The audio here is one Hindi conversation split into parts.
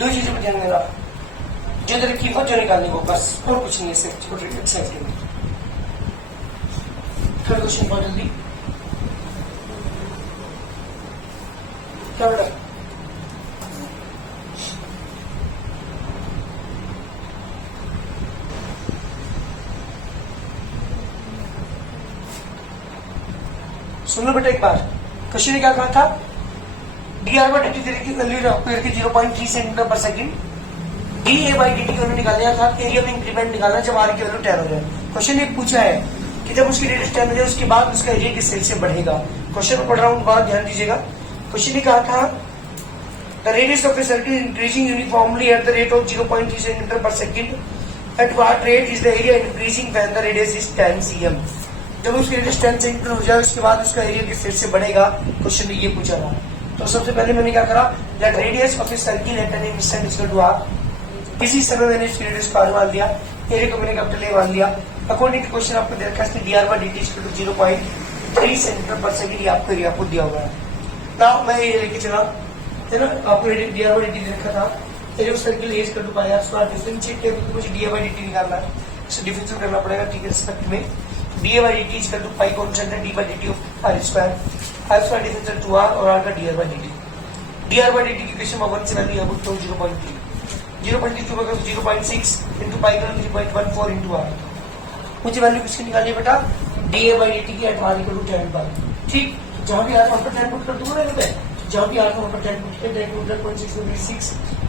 दो चीजों पर ध्यान देना, जो इधर की हो जो निकालने को, बस और कुछ नहीं है, सिर्फ छोटे एक्सरसाइज के लिए। थर्ड क्वेश्चन बहुत जल्दी, क्या बेटा? सुनो बेटा एक बार, क्वेश्चन ने क्या कहा था? dr बाई dt की वैल्यू आपको 0.3 सेंटीमीटर पर सेकंड, da बाई dt की वैल्यू निकालना था, एरिया में इंक्रीमेंट निकालना जब r की वैल्यू 10 हो जाए। क्वेश्चन ने पूछा है कि जब उसकी रेडियस 10 हो जाए उसके बाद उसका एरिया किस रेट से बढ़ेगा। क्वेश्चन को पढ़ रहा हूं, बात ध्यान दीजिएगा। क्वेश्चन ने कहा था the radius of a circle increasing uniformly at the rate of 0.3 centimetre पर second, at what rate is the area increasing when the radius is 10 cm। जब उसकी रेडियस 10 सेंटीमीटर हो जाए उसके बाद उसका एरिया किस रेट से बढ़ेगा, क्वेश्चन ने ये पूछा था। तो सबसे पहले मैंने क्या करा, that radius of a circle at an instant is equal to r। इसी समय मैंने इसकी रेडियस को r मान लिया, एरिया को मैंने कैपिटल A मान लिया। अकॉर्डिंग टू क्वेश्चन आपको देखा है dr by dt equal to 0.3 centimetre पर सेकंड, ये आपको एरिया आपको दिया हुआ है। नाउ मैं ये लेके चला है ना, आपको dr बाई dt देखा था, area of circle A equal to pi r square, differentiate table में मुझे dA बाई dt निकालना है, इसे डिफरेंशिएट करना पड़ेगा ठीक है रिस्पेक्ट में। dA by dt equal to pi constant है, d by dt of r square, r square differentiate to r और r का dr by dt। dr by dt की इक्वेशन में 1 से वैल्यू है तो 0.3, 0.3 बगैर 0.6 into पाई का 3.14 into r। मुझे वैल्यू किसकी निकालनी है बेटा? dA बाई dt की एट r इक्वल टू 10 पर, ठीक। जहां भी r वहां पर 10 पुट कर दूंगा ना बेटा, जहां भी r वहां पर 10 पुट कर 10.6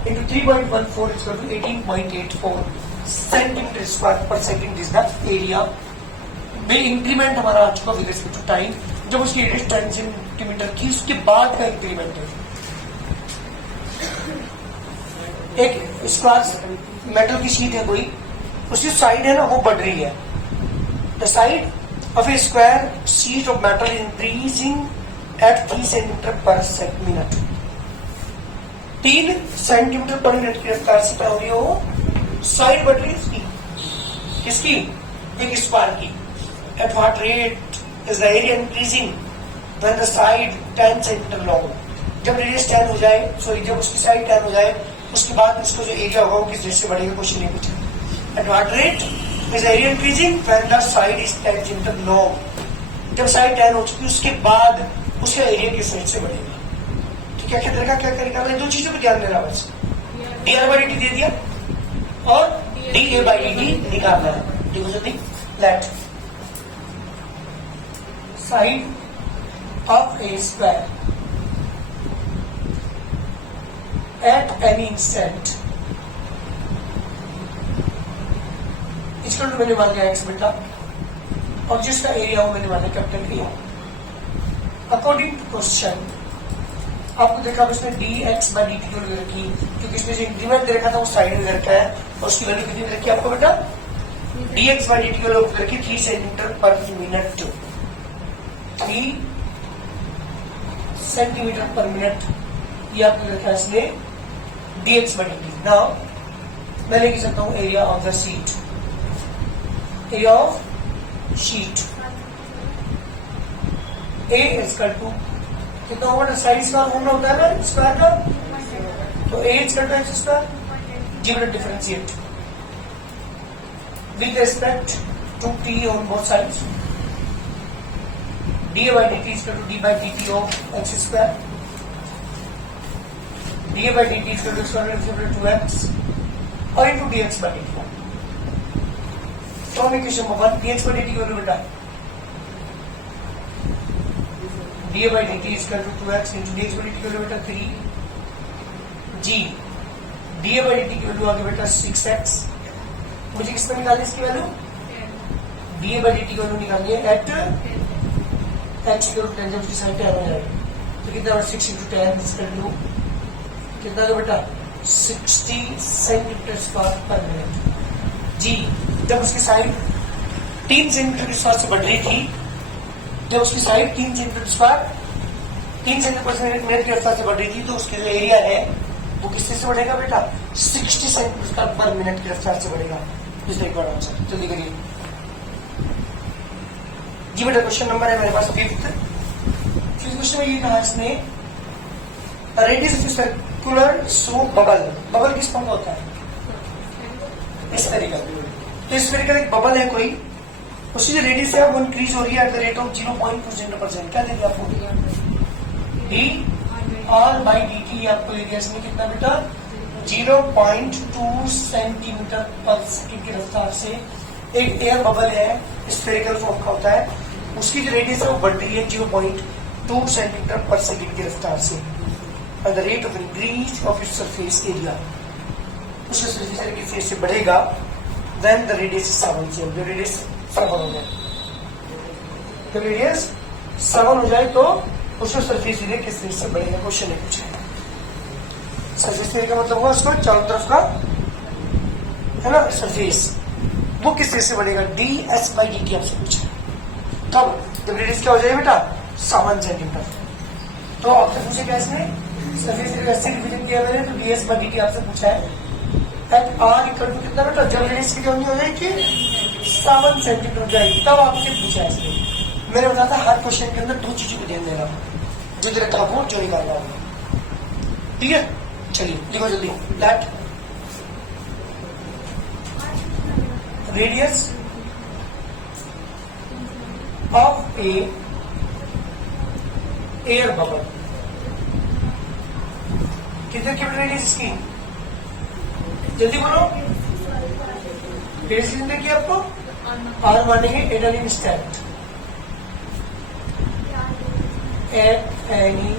into 3.14 equal to 18.84 centimetre square पर सेकंड इज द एरिया। वे इंक्रीमेंट हमारा आ चुका विद रिस्पेक्ट टू टाइम, जब उसकी रेडियस 10 सेंटीमीटर की उसके बाद का इंक्रीमेंट है। एक स्क्वायर मेटल की शीट है कोई, उसकी साइड है ना वो बढ़ रही है। The side of a square sheet of metal increasing at 3 centimetre पर मिनट, 3 सेंटीमीटर पर मिनट की रफ्तार से क्या हो रही हो, साइड बढ़ रही है उसकी, किसकी? एक स्क्वायर की। Eight what rate is the area increasing when the side 10 centimetre long. जब रेडियस 10 हो जाए, सॉरी जब उसकी साइड 10 हो जाए उसके बाद उसका जो एरिया होगा वो किस रेट से बढ़ेगा, क्वेश्चन ये पूछा। Eight what rate is area increasing when the side is 10 centimetre long. जब साइड 10 हो चुकी उसके बाद उसका एरिया किस रेट से बढ़ेगा। तो क्या क्या तरीका क्या करेगा, मैं दो चीजों पर ध्यान देना बस, dr बाई dt दे दिया और dA बाई dt निकालना है। देखो जल्दी, let side of a square at any instant इसका मैंने मान लिया x बेटा, और जिसका एरिया हो मैंने माना capital A। According to question आपको देखा उसने dx बाई dt की रखी, क्योंकि इसमें जो इंक्रीमेंट दे रखा था वो साइड में रखा है, और उसकी वैल्यू कितनी रखी आपको बेटा? dx बाई dt की वैल्यू रखी 3 सेंटीमीटर पर मिनट, 3 सेंटीमीटर पर मिनट, ये आपको रखा है इसने dx बाई dt। नाउ मैं लिख सकता हूं area of the sheet, area of sheet A equal to कितना होगा, साइड स्क्वायर होना होता है ना स्क्वायर का, तो A equal to x square, जी बेटा differentiate with respect to t on both sides, dA by dt equal to d by dt of x square, dA by dt is equal to 2x और into dx by dt। From equation number 1 dx by dt की वैल्यू बेटा dA by dt is equal to 2x into dx by dt की वैल्यू बेटा 3g, dA by dt की वैल्यू आ गई बेटा 6x। मुझे किस पर निकालनी इसकी वैल्यू? dA by dt की वैल्यू निकालनी है एट x इक्वल टू 10, जब उसकी साइड 10 हो जाएगी तो कितना 6 into 10 इसका वैल्यू कितना है बेटा 60 सेंटीमीटर स्क्वायर पर मिनट। जी जब उसकी साइड 3 सेंटीमीटर स्क्वायर से बढ़ रही थी, जब उसकी side 3 centimetre square 3 centimetre minute की रफ्तार से बढ़ रही थी, तो उसके जो एरिया है वो किससे से बढ़ेगा बेटा? 60 सेंटीमीटर स्क्वायर पर मिनट की रफ्तार से बढ़ेगा। इसका एक बार आंसर जल्दी करिए जी बेटा। क्वेश्चन नंबर है मेरे पास 5th क्वेश्चन में ये कहा इसने रेडियस सर्कुलर सो बबल, बबल किस फॉर्म का होता है? स्फेरिकल। तो स्फेरिकल एक बबल है कोई, उसकी जो रेडियस है वो इंक्रीज हो रही है eight the rate of 0.2 centimetre. क्या देगी आपको? D R by D T. आपको रेडियस में कितना बेटा? 0.2 सेंटीमीटर पर सेकंड की रफ्तार से एक एयर बबल है, स्फेरिकल फॉर्म का होता है, उसकी जो रेडियस है वो बढ़ रही है 0.2 सेंटीमीटर पर सेकंड की रफ्तार से eight the rate of increase of its surface area. उसका सरफेस एरिया किस रेट से बढ़ेगा? देन द रेडियस इज 7 से, जो रेडियस 7 हो जाए, जब रेडियस 7 हो जाए तो उसका सरफेस एरिया किस रेट से बढ़ेगा? क्वेश्चन है पूछा है। सरफेस एरिया का मतलब होगा उसको चारों तरफ का है ना सरफेस, वो किस रेट से बढ़ेगा? D S by D T आपसे पूछा है। तब जब रेडियस क्या हो जाएगा बेटा? 7 सेंटीमीटर। तो आपसे पूछे क्या इसमें? सरफेस एरिया ऐसे डिवीजन किया मैंने, तो D S by D T आपसे पूछा है एट आर इक्वल टू कितना बेटा? जब रेडियस की कितनी हो जाएगी? 7 सेंटीमीटर हो जाएगी, तब आपसे पूछा है इसमें। मैंने बताया था हर क्वेश्चन के अंदर 2 चीजों को ध्यान देना, जो डायरेक्ट आपको जो निकालना होगा। ठीक है, चलिए लिखो जल्दी। That radius of A air bubble, कितने की रेडियस इसकी? जल्दी बोलो। रेडियस कितने की आपको? आर मानेंगे at instant at any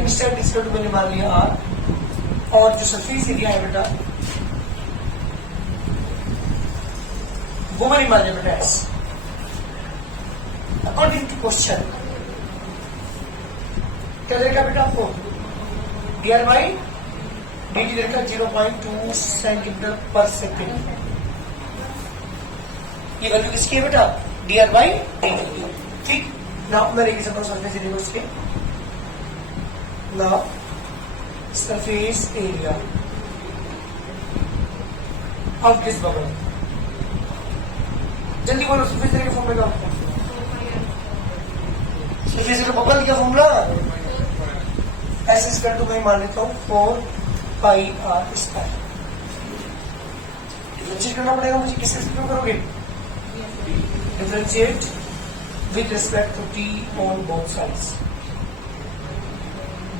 instant इसका तो मैंने मान लिया आर, और जो सरफेस एरिया है बेटा वो मैंने मान लिया बेटा एस। अकॉर्डिंग टू क्वेश्चन क्या देगा बेटा आपको? D R by D T देगा 0.2 सेंटीमीटर पर सेकेंड। ये वैल्यू किसकी है बेटा? D R by D T. ठीक, नाउ मैं लेके चलता हूँ सरफेस एरिया उसके। Now surface area of this bubble, जल्दी बोलो सरफेस एरिया का फॉर्मूला क्या? सरफेस एरिया बबल क्या फॉर्मूला? एस इक्वल टू मैं मान लेता हूँ 4 पाई आर स्क्वायर। डिफरेंशिएट करना पड़ेगा मुझे, किसके साथ करोगे? Differentiate with respect to t on both sides.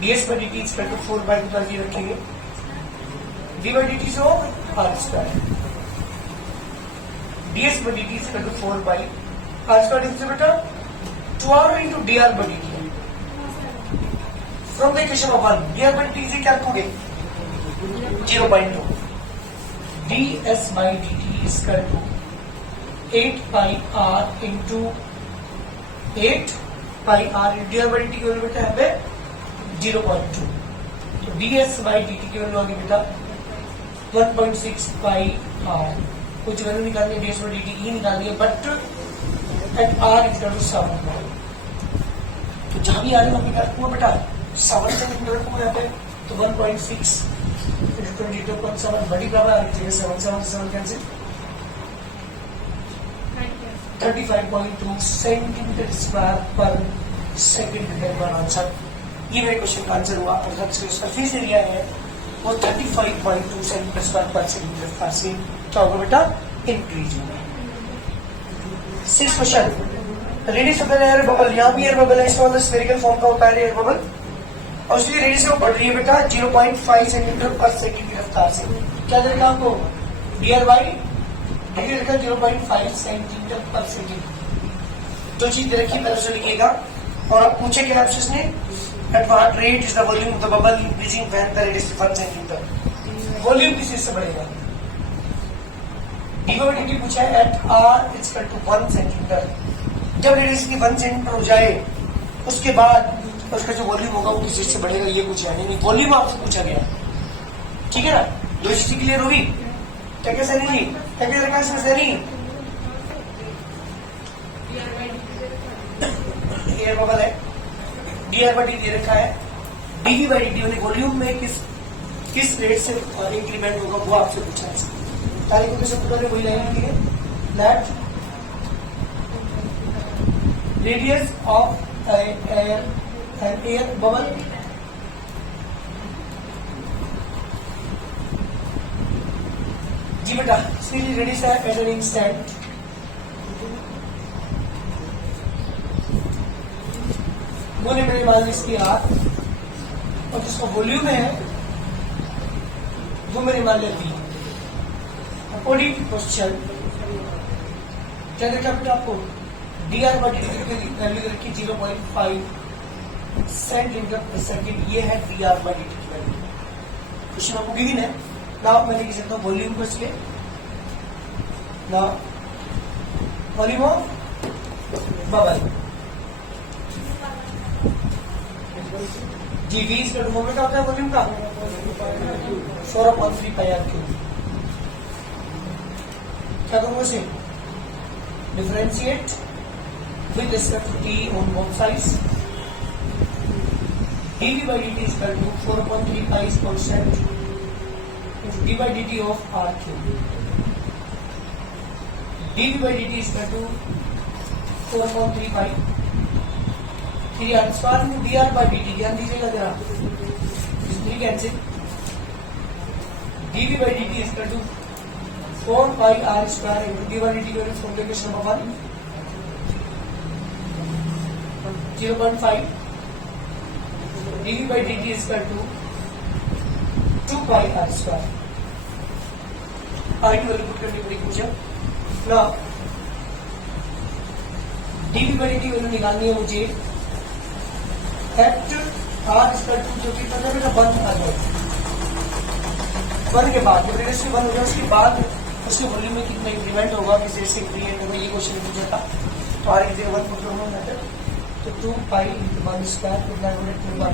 ds by dt equal to 4 by two रखेंगे, d by dt से r square, ds by dt equal to 4 by r square से बेटा 2r into dr by dt। From the equation of 1 dr by dt से क्या रखोगे? 0.2 ds by dt equal to 8 pi r into 8 pi r dr by dt की वैल्यू बेटा यहाँ पे 0.2, तो ds by dt की वैल्यू आ गई बेटा 1.6 पाई r। कुछ वैल्यू निकालनी है ds by dt ही निकालनी है, but at r equal to 7। तो जहां भी आ रही है वहां बेटा 7 से निकल यहाँ पे, तो 1.6 22.7 बड़ी बराबर आ रही है 7 कैंसिल 35.2 सेंटीमीटर स्क्वायर पर सेकंड है आंसर। ये मेरे क्वेश्चन का आंसर हुआ, और जो सरफेस एरिया है वो 35.2 सेंटीमीटर स्क्वायर पर सेकंड से क्या होगा बेटा? इंक्रीज होगा। 6 question, radius of air bubble, यहाँ भी एयर बबल है, इसका मतलब स्फेरिकल फॉर्म का होता है एयर बबल, और उसकी रेडियस वो बढ़ रही है बेटा 0.5 सेंटीमीटर पर सेकंड की रफ्तार से। क्या देगा आपको? डी बाई डी देगा 0.5 सेंटीमीटर पर सेकंड। जो चीज दे रखी है पहले उसे लिखिएगा, और आप पूछे क्या ऑप्शन ने? At what rate is the volume of the bubble increasing when the radius is 1 centimetre. Volume किस चीज से बढ़ेगा? डी बाई डी पूछा है at r equal to 1 centimetre. जब रेडियस की 1 सेंटीमीटर हो जाए उसके बाद उसका जो वॉल्यूम होगा वो किस चीज से बढ़ेगा, ये पूछा है। नहीं, वॉल्यूम आपसे पूछा गया, ठीक है ना? दो चीज क्लियर होगी? क्या क्या सही नहीं? क्या क्या रखा इसमें सही? एयर बबल है, डी आर बाई डी दे रखा है, डी बाई डी वाले वॉल्यूम में किस रेट से इंक्रीमेंट होगा वो आपसे पूछा है। तारीख को किसे पूछा वही लाइन लिखी है, that radius of air bubble जी बेटा, स्पीड रेडियस है एट एन इंस्टेंट वो मेरे मान ली इसकी आर, और जिसका वॉल्यूम है वो मेरे मान लेती है। अकॉर्डिंग टू क्वेश्चन क्या देखा बेटा आपको, D R by D T की वैल्यू रखी 0.5 सेंटीमीटर पर सेकेंड, ये है D R by D T की वैल्यू। क्वेश्चन आपको गिवन है ना, मैं लिख सकता हूँ वॉल्यूम को इसलिए ना, वॉल्यूम ऑफ बबल जी, वी इसका मोमेंट होता है वॉल्यूम का 4/3 पाई आर क्यूब। क्या करूंगा इसे, differentiate with respect to t on both sides, dv by dt is equal to 4/3 pi is constant into d by dt of r cube. dv by dt is equal to 4/3 pi 3 r square into dr by dt, ध्यान दीजिएगा जरा, इसलिए cancel, dv by dt is equal to 4 pi r square into d by dt का complication number 1 0.5 dv by dt is equal to 2 pi r square। r की वैल्यू पुट करनी पड़ेगी मुझे ना, dv by dt वैल्यू निकालनी है मुझे एट r इक्वल टू, जो कि पता है वन आ जाए, वन के बाद जब रेडियस 1 हो जाए उसके बाद उसके वॉल्यूम में कितना इंक्रीमेंट होगा, किस रेट से इंक्रीमेंट होगा, ये क्वेश्चन पूछा था। तो r की जगह 1 पुट करूंगा मेथड, तो 2 पाई इंटू 1 स्क्वायर कितना होगा,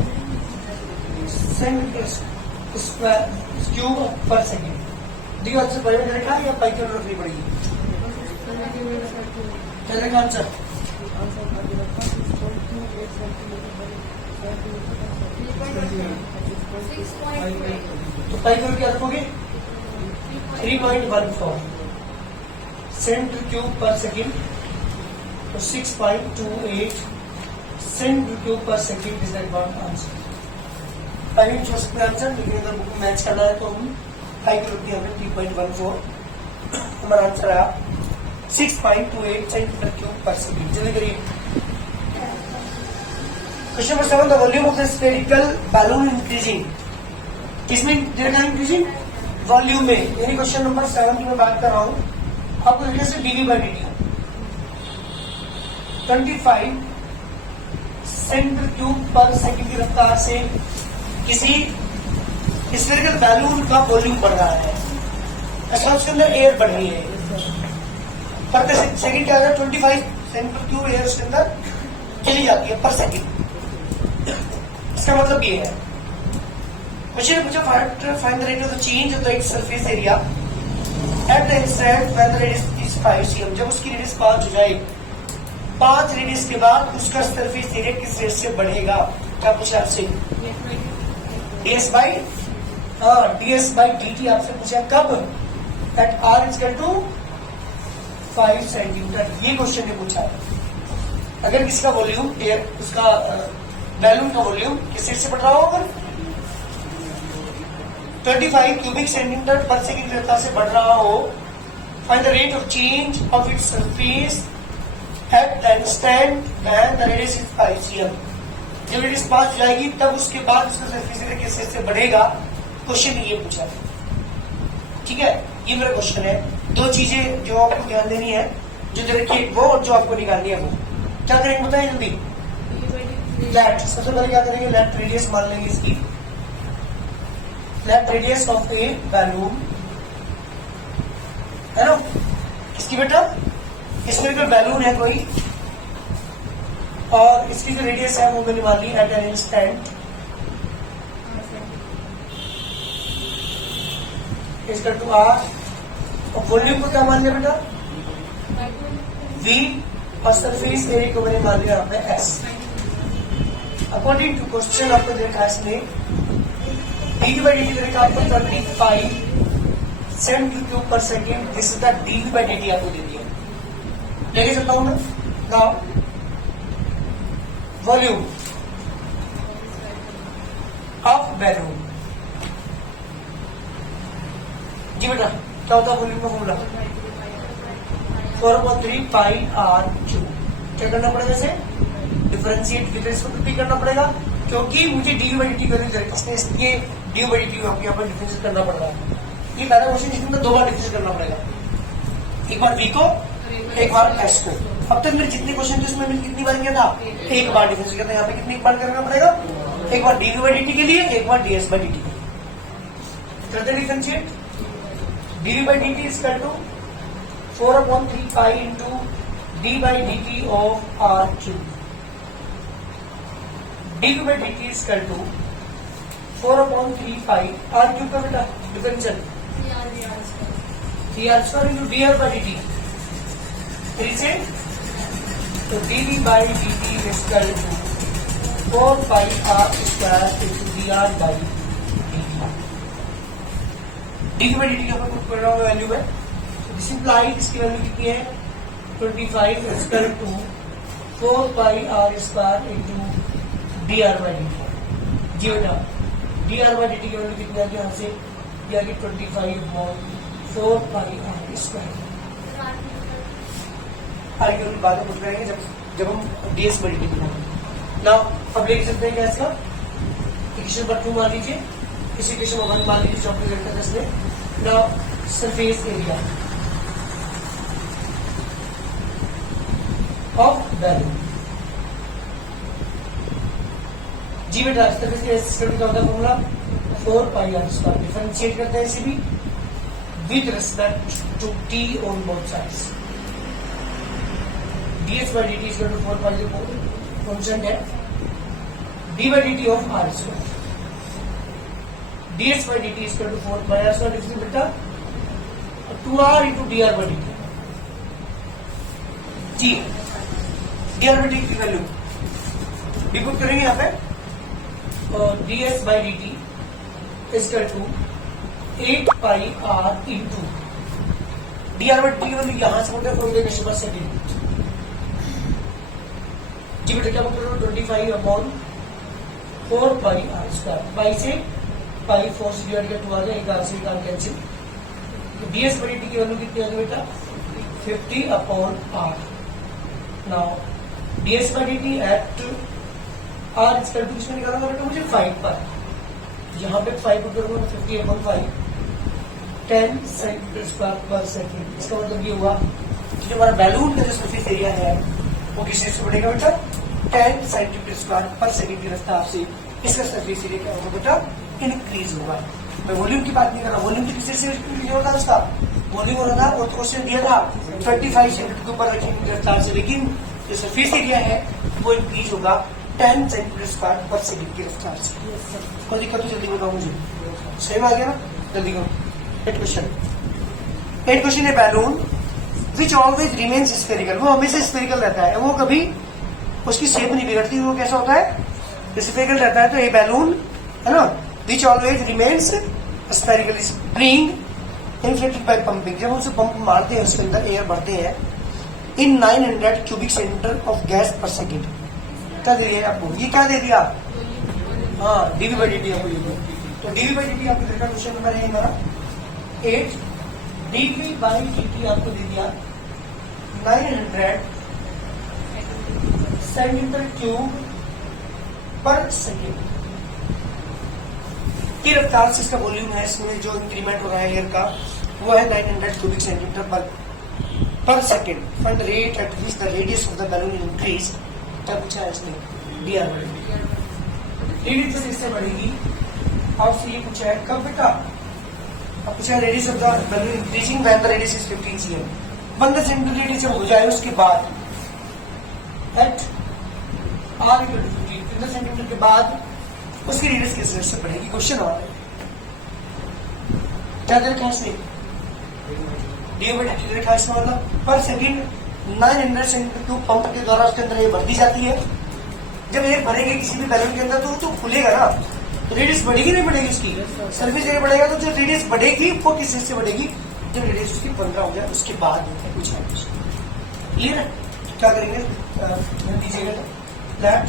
सेंटीमीटर स्क्वायर क्यूब पर सेकेंड। डी आंसर पहले मैंने लिखा या पाई की जरूरत नहीं पड़ेगी, पहले का आंसर तो पाई की क्या रखोगे 3.14 सेंटीमीटर क्यूब पर सेकेंड, तो 6.28 सेंटीमीटर क्यूब पर second is that one answer. पहले जो सकते आंसर, लेकिन अगर बुक मैच करना है तो हम 5 की रुपये हमें 3.14 हमारा आंसर आया 6.28 सेंटीमीटर क्यूब पर सेकेंड। जल्दी करिए question number 7, the volume of the spherical balloon increasing, किसमें इंक्रीजिंग, वॉल्यूम में, यानी क्वेश्चन नंबर 7 की मैं बात कर रहा हूं आपको लिखने से dv by dt 25 centimetre cube पर सेकेंड की रफ्तार से किसी स्फेरिकल बैलून का वॉल्यूम बढ़ रहा है, ऐसा उसके अंदर एयर बढ़ रही है, पर सेकेंड क्या है 25 सेंटीमीटर क्यूब एयर उसके अंदर चली जाती है पर सेकेंड। इसका मतलब ये है, क्वेश्चन पूछा find the rate of the change of the its surface area at the instant when the radius is 5 cm, जब उसकी रेडियस 5 हो जाए, 5 रेडियस के बाद उसका सरफेस एरिया किस रेट से बढ़ेगा। क्या पूछा आपसे, ds बाई dt आपसे पूछा कब, at r equal to 5 centimetre, ये क्वेश्चन ने पूछा। अगर किसका वॉल्यूम एयर, उसका बैलून का वॉल्यूम किस रेट से बढ़ रहा होगा, 25 क्यूबिक सेंटीमीटर पर सेकेंड की रफ्तार से बढ़ रहा हो, find the rate of change of its surface at the instant when the radius is 5 cm, जब रेडियस 5 जाएगी तब उसके बाद उसका सरफेस एरिया किस रेट से बढ़ेगा, क्वेश्चन ये पूछा। ठीक है, ये मेरा क्वेश्चन है। दो चीजें जो आपको ध्यान देनी है, जो देखिए वो और जो आपको निकालनी है वो क्या करेंगे बताइए जल्दी। लेट, सबसे पहले क्या करेंगे, लेट रेडियस मान लेंगे इसकी, let radius of A balloon है ना, इसकी बेटा इसमें कोई बैलून है कोई, और इसकी जो रेडियस है वो मैंने मान ली एट एन इंस्टेंट इसका टू आर, और वॉल्यूम को क्या मान लिया बेटा v, और सरफेस एरिया को मैंने मान लिया यहाँ पे s। अकॉर्डिंग टू क्वेश्चन आपको देखा इसमें dv by dt देखा आपको 35 सेंटीमीटर क्यूब पर second, this is the dv by dt आपको दे दिया, लेके चलता हूं मैं नाउ वॉल्यूम ऑफ बैलून। जी बेटा क्या होता है वॉल्यूम का फॉर्मूला 4/3 पाई आर क्यूब। क्या करना पड़ेगा इसे differentiate with respect to t करना पड़ेगा, क्योंकि मुझे D by D T value इसलिए इसलिए डी बाई डी टी यहाँ पर डिफरेंशिएट करना पड़ रहा है। ये पहला क्वेश्चन इसमें 2 बार डिफरेंशिएट करना पड़ेगा, एक बार वी को एक बार एस को। अब तक मेरे जितने क्वेश्चन थे उसमें मैंने कितनी बार किया था, एक बार डिफरेंशिएट करना। यहाँ पे कितनी बार करना पड़ेगा, एक बार डीवी बाई डी टी के लिए, एक बार D S by D T के लिए। करते differentiate D V by D T is equal to 4/3 pi into D by D T of R cube. D V by D T is equal to 4/3 pi R cube का बेटा differential 3r² into D R by D T. 3 से तो D V by D T is equal to 4 pi are square into D R by D T. D V by D T का वैल्यू है, सिंप्लाइड इसकी वैल्यू कितनी है 25 equal to 4 pi are square into D R by D T. जी बेटा D R by D T की वैल्यू कितनी आती है, यहाँ से ये आती 25/4 पाई आर स्क्वायर। आगे की बात पूछ करेंगे जब हम D S by D T बनाएंगे। ना अब लेके सकते हैं क्या इसका इक्वेशन पर 2 मान लीजिए, इस इक्वेशन को 1 मान लीजिए जो आपने लिखा था इसमें। ना सरफेस एरिया ऑफ बैलून। जी बेटा सरफेस एरिया का होता है formula 4 pi are square. Differentiate करते हैं इसे भी with respect to t on both sides. ds by dt is equal to 4 pi constant है d by dt of r square। ds by dt is equal to 4 pi r square इसलिए बेटा 2r into dr by dt। जी dr by dt की वैल्यू डिपुट करेंगे यहाँ पे, ds by dt is equal to 8 pi r into dr by dt की वैल्यू यहाँ से होता है फॉर्मूले पर सेकंड। जी बेटा क्या बोल 25/4 पाई आर स्क्वायर। पाई से पाई 4 से डिवाइड किया 2 आ जाए, एक आर से एक आर कैंसिल। तो डीएस बाई डी की वैल्यू कितनी आ गई बेटा 50/r। Now DS by D T at r equal to किसमें निकालना बेटा मुझे 5 पर, यहाँ पे 5 को करूंगा 50/5 10 सेंटीमीटर स्क्वायर पर सेकेंड। इसका मतलब ये हुआ कि जो हमारा बैलून का जो सरफेस एरिया है वो किस चीज से बढ़ेगा बेटा 10 सेंटीमीटर स्क्वायर पर सेकंड की रफ्तार से इसका सरफेस एरिया क्या होगा बेटा इंक्रीज होगा। मैं वॉल्यूम की बात नहीं कर रहा, वॉल्यूम की किस से इंक्रीज होता है उसका वॉल्यूम हो रहा था और क्वेश्चन दिया था 35 सेंटीमीटर के ऊपर रखने की रफ्तार से, लेकिन जो सरफेस एरिया है वो इंक्रीज होगा 10 सेंटीमीटर स्क्वायर पर सेकंड की रफ्तार से। कोई दिक्कत तो जल्दी बताओ मुझे, सही आ गया ना, जल्दी करो। 8 क्वेश्चन है बैलून विच ऑलवेज रिमेन्स स्फेरिकल। वो हमेशा स्फेरिकल रहता है, वो कभी उसकी शेप नहीं बिगड़ती, वो कैसा होता है स्फेरिकल रहता है। तो ये बैलून है ना which always remains spherical spring inflated by pumping. जब उसे पंप मारते हैं उसके अंदर एयर बढ़ते हैं इन 900 क्यूबिक सेंटीमीटर ऑफ गैस पर सेकेंड। क्या दे दिया आपको, ये क्या दे दिया, हाँ डीवी बाई डी टी आपको। तो डीवी बाई डी टी आपको देखा क्वेश्चन नंबर है हमारा 8। डीवी बाई डी टी आपको दे दिया 900 सेंटीमीटर क्यूब पर सेकेंड की रफ्तार से इसका वॉल्यूम है। इसमें जो इंक्रीमेंट हो रहा है एयर का वो है 900 क्यूबिक सेंटीमीटर पर second. Find the rate at which the radius of the balloon increase. क्या पूछा है इसने डीआर बढ़ेगी, रेडियस इससे बढ़ेगी। आपसे ये पूछा है कब बेटा, अब पूछा है radius of the balloon increasing when the radius is 15 cm। 15 centimetre radius जब हो जाए उसके बाद at r equal to 15 centimetre के बाद उसकी रेडियस किस रेट से बढ़ेगी। क्वेश्चन हमारा क्या दे रखा है इसने डी बाई डी टी रखा है। इसका मतलब पर सेकेंड 900 सेंटीमीटर क्यूब पंप के द्वारा उसके अंदर ये बढ़ती जाती है। जब एयर भरेगी किसी भी बैलून के अंदर तो खुलेगा ना, तो रेडियस बढ़ेगी नहीं बढ़ेगी उसकी सर्विस एरिया बढ़ेगा। तो जो रेडियस बढ़ेगी वो किस रेट से बढ़ेगी, जब रेडियस उसकी 15 हो जाए उसके बाद कुछ है। क्लियर है, क्या करेंगे दीजिएगा that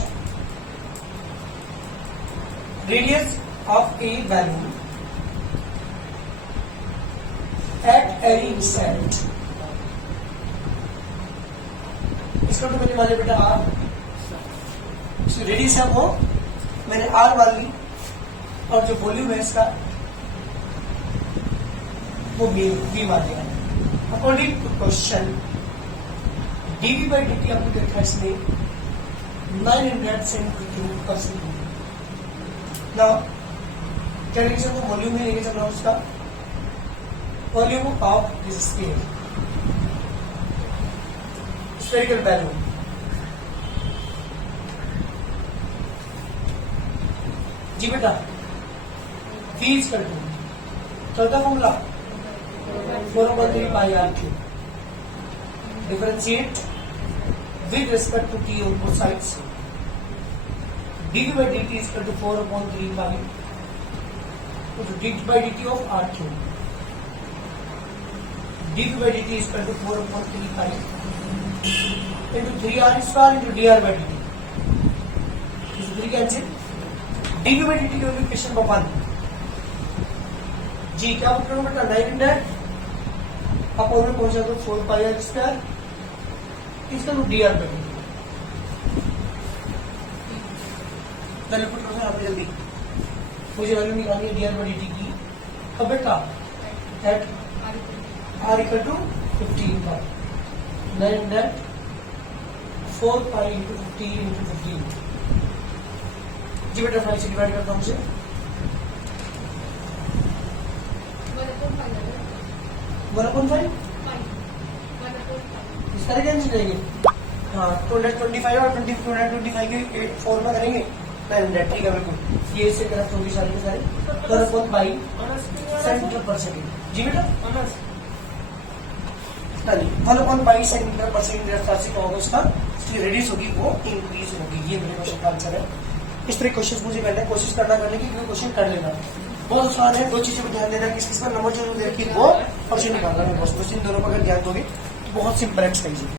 radius of A balloon eight any instant. इसका तो मैंने माने बेटा आर, रेडियस है वो मैंने आर मान ली, और जो वॉल्यूम है इसका वो वी मान लिया। According to question DV by D T आपको देखा इसमें 900 सेंटीमीटर पर सेकेंड। नाउ क्या लिख सकते वॉल्यूम में लेके चलना उसका volume of this sphere, spherical balloon. जी बेटा V इज इक्वल टू चौथा formula 4/3 pi r cube, differentiate with respect to t on both sides, dv by dt is equal to 4/3 pi into dt by dt of r cube, dv by dt is equal to 4/3 pi into 3r square into dr by dt, this is 3 cancel, dv by dt की वैल्यू इक्वेशन नंबर 1 जी क्या बोल बेटा 900 आप और में पहुंचा तो 4 पाई r स्क्वायर इसका डी आर बाई डी पहले पुट करो आप जल्दी, मुझे वैल्यू निकालनी है डी आर बाई डी की। अब बेटा at r equal to 15 pi 900 4 pi into 15 into 15 जी बेटा 5 से डिवाइड करता हूँ उसे 1/5 इस तरह कैसे जाएंगे। हाँ 225 और 225 के 4 में करेंगे 900 ठीक है बिल्कुल। ये इससे करप्ट होगी सारी के सारे 1/5 सेंटीमीटर पर सेकेंड जी बेटा 1/5 सेंटीमीटर पर सेकेंड रफ्तार से क्या होगा उसका रेडियस होगी वो इंक्रीज होगी। ये मेरे क्वेश्चन का आंसर है। इस तरह क्वेश्चन मुझे करना है, कोशिश करना करने की क्वेश्चन कर लेना बहुत आसान है। दो चीजों पर ध्यान देना किस किस पर नंबर जो देखिए वो ऑप्शन निकालना है बस, इन दोनों पर अगर ध्यान दोगे तो बहुत सिंपल एक्सरसाइज है।